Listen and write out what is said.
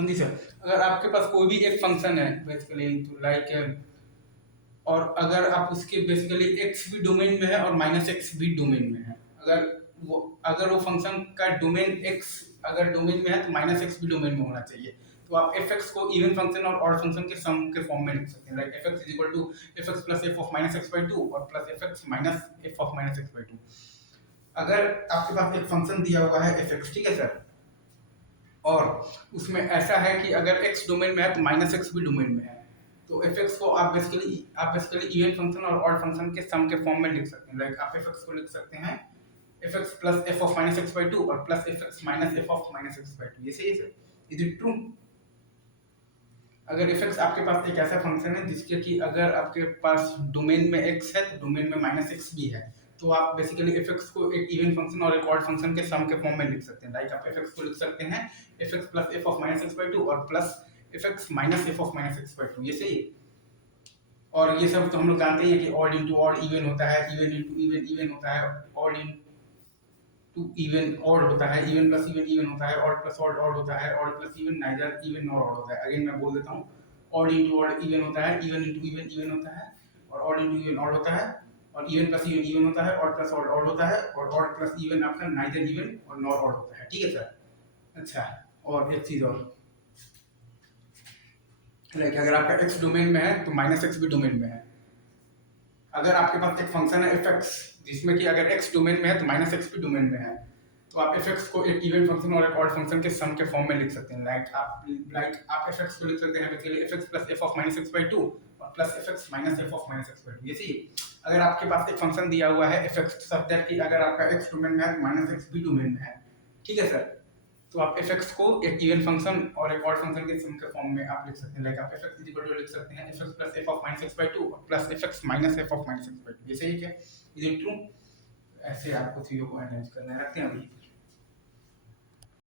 हाँ जी सर। अगर आपके पास कोई भी एक फंक्शन है बेसिकली, तो लाइक, और अगर आप उसके बेसिकली एक्स भी डोमेन में है और माइनस एक्स भी डोमेन में है, अगर वो फंक्शन का डोमेन एक्स अगर डोमेन में है तो माइनस एक्स भी डोमेन में होना चाहिए। तो आप एफ एक्स को इवन फंक्शन और ऑड फंक्शन के सम के फॉर्म में लिख सकते हैं, like f x is equal to f x plus F of minus x by two और plus F x minus F of minus x by two. अगर आपके पास एक फंक्शन दिया हुआ है एफ एक्स, ठीक है सर, और उसमें ऐसा है कि अगर x डोमेन में है तो माइनस एक्स भी डोमेन में है, तो एफ एक्स को आप बेसिकली इवन फंक्शन और ऑड फंक्शन के सम के फॉर्म में लिख सकते हैं, लाइक आप एफ एक्स को लिख सकते हैं F x plus F of minus x by two और plus F x minus F of minus x by two. ये सही है सर? Is it true? अगर एफ एक्स आपके पास एक ऐसा फंक्शन है जिसके कि अगर आपके पास डोमेन में x है तो डोमेन में माइनस एक्स भी है, तो आप बेसिकली एफ एक्स को एक इवन फंक्शन और एक ऑड फंक्शन के सम के फॉर्म में लिख सकते हैं, लाइक आप एफ एक्स को लिख सकते हैं F x plus F of minus x by two और plus F x minus F of minus x by two. ये सही है? और ये सब तो हम लोग जानते ही है कि ऑड इंटू ऑड इवन होता है, इवन इंटू इवन इवन होता है, ऑड टू इवन ऑड होता है, इवन प्लस इवन इवन होता है, ऑड प्लस ऑड ऑड होता है, odd plus even neither even nor odd होता है। अगेन मैं बोल देता हूँ, ऑड इंटू ऑड इवन होता है, इवन इंटू इवन इवन होता है, और ऑड इंटू इवन ऑड होता है, और इवन प्लस इवन इवन होता है, ऑड प्लस ऑड ऑड होता है, और ऑड प्लस इवन आपका नाइदर इवन और नॉर ऑड होता है। ठीक है सर? अच्छा, और एक चीज और, लाइक अगर आपका एक्स डोमेन में है तो माइनस एक्स भी डोमेन में है। अगर आपके पास एक फंक्शन है एफ एक्स जिसमें कि अगर x डोमेन में है तो माइनस एक्स भी डोमेन में है, तो आप एफ एक्स को एक इवन फंक्शन और एक ऑड फंक्शन के सम के फॉर्म में लिख सकते हैं, लाइक आप एफ एक्स को लिख सकते हैं basically f x plus F of minus x by two और plus F x minus F of minus x by two. ये सही? अगर आपके पास एक फंक्शन दिया हुआ है एफ एक्स सच दैट कि अगर आपका x डोमेन में है तो माइनस एक्स भी डोमेन में है, ठीक है सर, तो आप एफ एक्स को एक इवन फंक्शन और एक ऑड फंक्शन के सम के फॉर्म में आप लिख सकते हैं, लाइक आप एफ एक्स इक्वल टू लिख सकते हैं F x plus F of minus x by two और plus F x minus F of minus x by two. ये सही क्या? Is it true? ऐसे आपको चीजों को एनालाइज करना है। रखते हैं अभी।